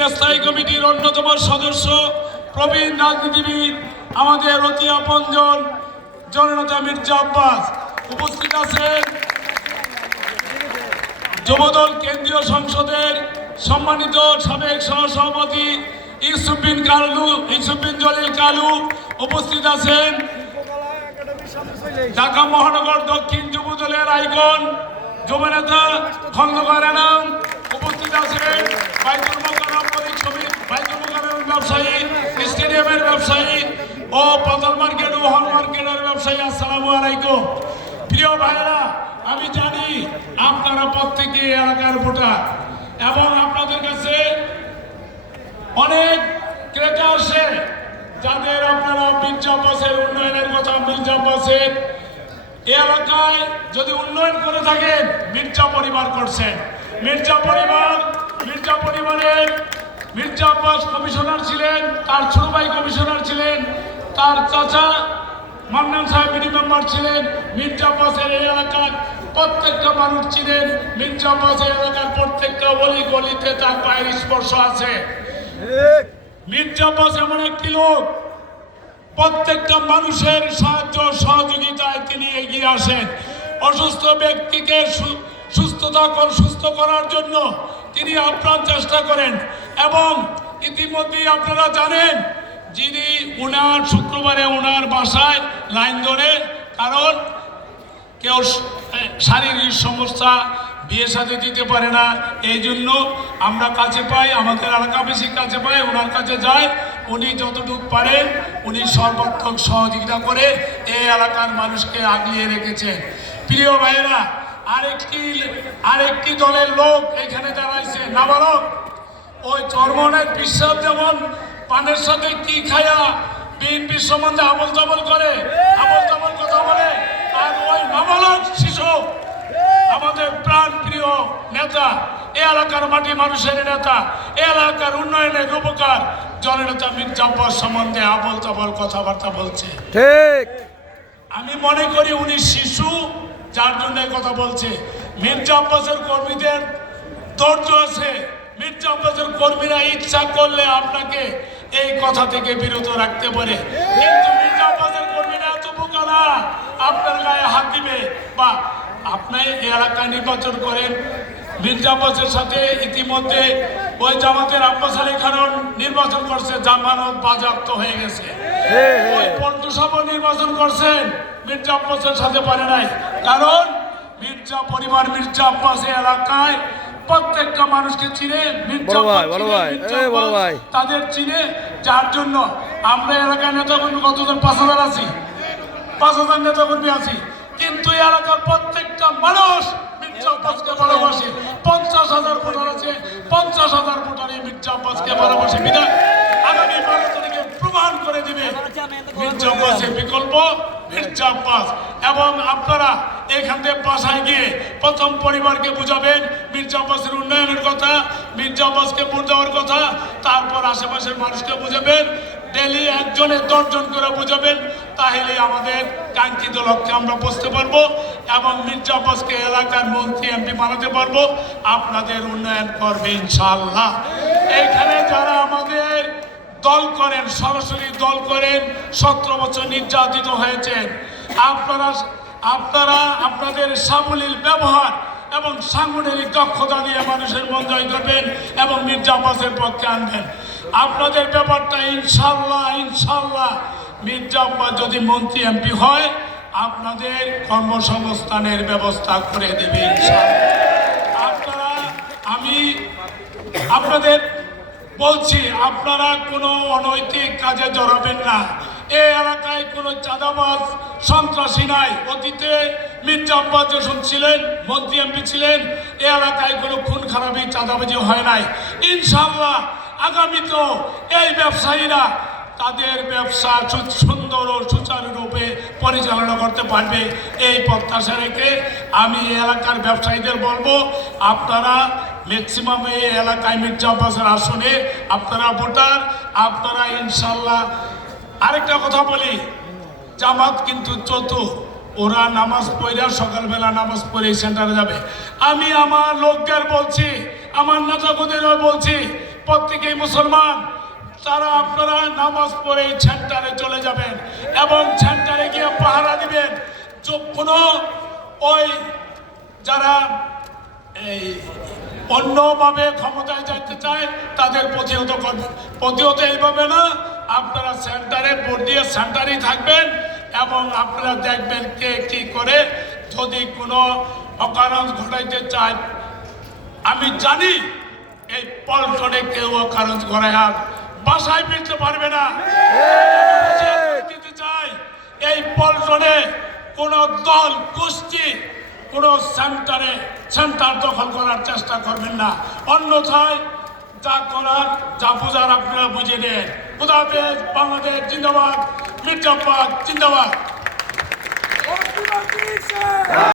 বিএনপির স্থায়ী কমিটির অন্যতম সদস্য প্রবীণ রাজনীতিবিদ আমাদের অতি আপনজন জননেতা মির্জা আব্বাস উপস্থিত আছেন। যুবদল কেন্দ্রীয় সংসদের সম্মানিত সাবেক সহসভাপতি ইউসুফ বিন জলিল কালু উপস্থিত আছেন। ঢাকা মহানগর দক্ষিণ যুবদলের আইকন যুবনেতা খন্দকার এনাম উপস্থিত আছেন। বাইতুল মোকাররম ব্যবসায়ী, স্টেডিয়ামের ব্যবসায়ী ও পাতাল মার্কেট ও হল মার্কেটের ব্যবসায়ী, আসসালামু আলাইকুম। প্রিয় ভাইরা, আমি জানি আপনারা প্রত্যেকে এলাকার ভোটার এবং আপনাদের কাছে অনেক ক্রেতা আসে যাদের আপনারা মির্জা আব্বাসের উন্নয়নের কথা, মির্জা আব্বাসের এলাকায় যদি উন্নয়ন করে থাকেন, মির্জা পরিবার করছেন। মির্জা পরিবারের মির্জা আব্বাস কমিশনার ছিলেন, তার ছোট ভাই কমিশনার ছিলেন, তার চাচা মান্নান সাহেব বিডি মেম্বার ছিলেন। মির্জা আব্বাসের এই এলাকার প্রত্যেকটা মানুষ ছিলেন। মির্জা আব্বাসের এলাকার প্রত্যেকটা গলি গলিতে তার পায়ের স্পর্শ আছে। মির্জা আব্বাস এমন একটি লোক, প্রত্যেকটা মানুষের সাহায্য সহযোগিতায় তিনি এগিয়ে আসেন। অসুস্থ ব্যক্তিকে সুস্থ করার জন্য তিনি আপ্রাণ চেষ্টা করেন এবং ইতিমধ্যেই আপনারা জানেন যিনি শুক্রবারে ওনার বাসায় লাইন ধরে, কারণ কেউ শারীরিক সমস্যা, বিয়ে সাথে দিতে পারে না, এই জন্য আমরা কাছে পাই, আমাদের এলাকা বেশি কাছে পাই, ওনার কাছে যায়। উনি যতটুকু পারেন উনি সর্বাত্মক সহযোগিতা করে এই এলাকার মানুষকে আগলিয়ে রেখেছেন। প্রিয় ভাইয়েরা, আরেকটি দলের লোক এখানে দাঁড়াইছে, নাবালক। ওই চরমনের বিশ্বাস যেমন পানের সাথে কি খায়া বিএনপির সম্বন্ধে আবল তাবল করে, আবল তাবল কথা বলে, আর ওই নাবালক শিশু আমাদের প্রাণ প্রিয় নেতা, এ এলাকার মাটি মানুষের নেতা, এ এলাকার উন্নয়নের রূপকার জননেতা মির্জা আব্বাস সম্বন্ধে আবল তাবল কথাবার্তা বলছে। ঠিক, আমি মনে করি উনি শিশু, যার জন্য কথা বলছে। মির্জা আব্বাসের কর্মীদের ধৈর্য আছে। মির্জা আব্বাসের কর্মীরা ইচ্ছা করলে আপনাকে এই কথা থেকে বিরত রাখতে পারে, কিন্তু মির্জা আব্বাসের কর্মীরা এত বোকা না আপনার গায়ে হাত দিবে। বা আপনি এলাকায় নির্বাচন করেন, মির্জা আব্বাসের সাথে ইতিমধ্যে ওই জামাতের আব্বাস আলী খান নির্বাচন করছে, জামানত বাজেয়াপ্ত হয়ে গেছে। ওই পল্টু সাহেব নির্বাচন করছেন, মির্জা আব্বাসের সাথে পারে নাই, কারণ মির্জা পরিবার, মির্জা আব্বাস এলাকায় প্রত্যেকটা মানুষকে চিনে, তাদের চিনে, যার জন্য আমরা এলাকায় নেতাকর্মী কতজন 5,000 আছি, 5,000 নেতাকর্মী আছি, কিন্তু এলাকার প্রত্যেকটা মানুষ মির্জা আব্বাসকে ভালোবাসে। 50,000 ভোটার আছে, 50,000 ভোটারই মির্জা আব্বাসকে ভালোবাসে। বিধায় আগামী 12 তারিখে প্রমাণ করে দিবে মির্জা আব্বাসের বিকল্প মির্জা আব্বাস। এবং আপনারা এখান থেকে বাসায় গিয়ে প্রথম পরিবারকে বুঝাবেন মির্জা আব্বাসের উন্নয়নের কথা, মির্জা আব্বাসকে ভোট দেওয়ার কথা, তারপর আশেপাশের মানুষকে বুঝাবেন, ডেলি 1 জনে 10 জন করে বুঝাবেন। তাহলে আমাদের কাঙ্ক্ষিত লক্ষ্যে আমরা পৌঁছতে পারবো এবং মির্জা আব্বাসকে এলাকার মন্ত্রী এমপি বানাতে পারবো। আপনাদের উন্নয়ন করবে ইনশাআল্লাহ। এইখানে যারা আমাদের দল করেন, সরাসরি দল করেন, 17 বছর নির্যাতিত হয়েছেন, আপনারা আপনাদের সাবলীল ব্যবহার এবং সাংগঠনিক দক্ষতা দিয়ে মানুষের মন জয় করবেন এবং মির্জা আব্বাসের পক্ষে আনবেন। আপনাদের ব্যাপারটা ইনশাল্লাহ মির্জা আব্বাস যদি মন্ত্রী এমপি হয়, আপনাদের কর্মসংস্থানের ব্যবস্থা করে দেবে ইনশাআল্লাহ। আমি আপনাদের বলছি, আপনারা কোনো অনৈতিক কাজে জড়াবেন না। এই এলাকায় কোনো চাঁদাবাজ সন্ত্রাসী নাই। অতীতে মির্জা আব্বাস যখন ছিলেন, মন্ত্রী এমপি ছিলেন, এ এলাকায় কোনো খুন খারাপি চাঁদাবাজি হয় নাই। ইনশাআল্লাহ আগামীতেও এই ব্যবসায়ীরা তাদের ব্যবসা সুন্দর ও সুচারুরূপে পরিচালনা করতে পারবে, এই প্রত্যাশা রেখে আমি এলাকার ব্যবসায়ীদের বলবো, আপনারা ম্যাক্সিমাম এই এলাকায় মির্জা আব্বাসের আসনে আপনারা ভোটার, আপনারা ইনশাল্লাহ। আরেকটা কথা বলি, জামাত কিন্তু ওরা নামাজ পড়া, সকালবেলা নামাজ পড়ে সেন্টারে যাবে। আমি আমার লোকদের বলছি, আমার নেতাকর্মীদের বলছি, প্রত্যেকেই মুসলমান, তারা আপনারা নামাজ পড়ে সেন্টারে চলে যাবেন এবং সেন্টারে গিয়ে পাহারা দিবেন। কোনো ওই যারা এই অন্যভাবে ক্ষমতায় যেতে চায় তাদের প্রতিহত করবেন। প্রতিহত এইভাবে না, আপনারা সেন্টারে ভোট দিয়ে সেন্টারেই থাকবেন এবং আপনারা দেখবেন কে কি করে। যদি কোনো অকারণ ঘটাইতে চায়, আমি জানি এই পল্টনে কেউ অকারণ ঘটায় আর বাসায় ফিরতে পারবে না। দিতে চাই এই পল্টনে কোন দল গোষ্ঠী কোন সেন্টার দখল করার চেষ্টা করবেন না, অন্যথায় যা করার যা বুঝার আপনারা বুঝে নেন। খুদা হাফেজ। বাংলাদেশ জিন্দাবাদ। মির্জাফর জিন্দাবাদ।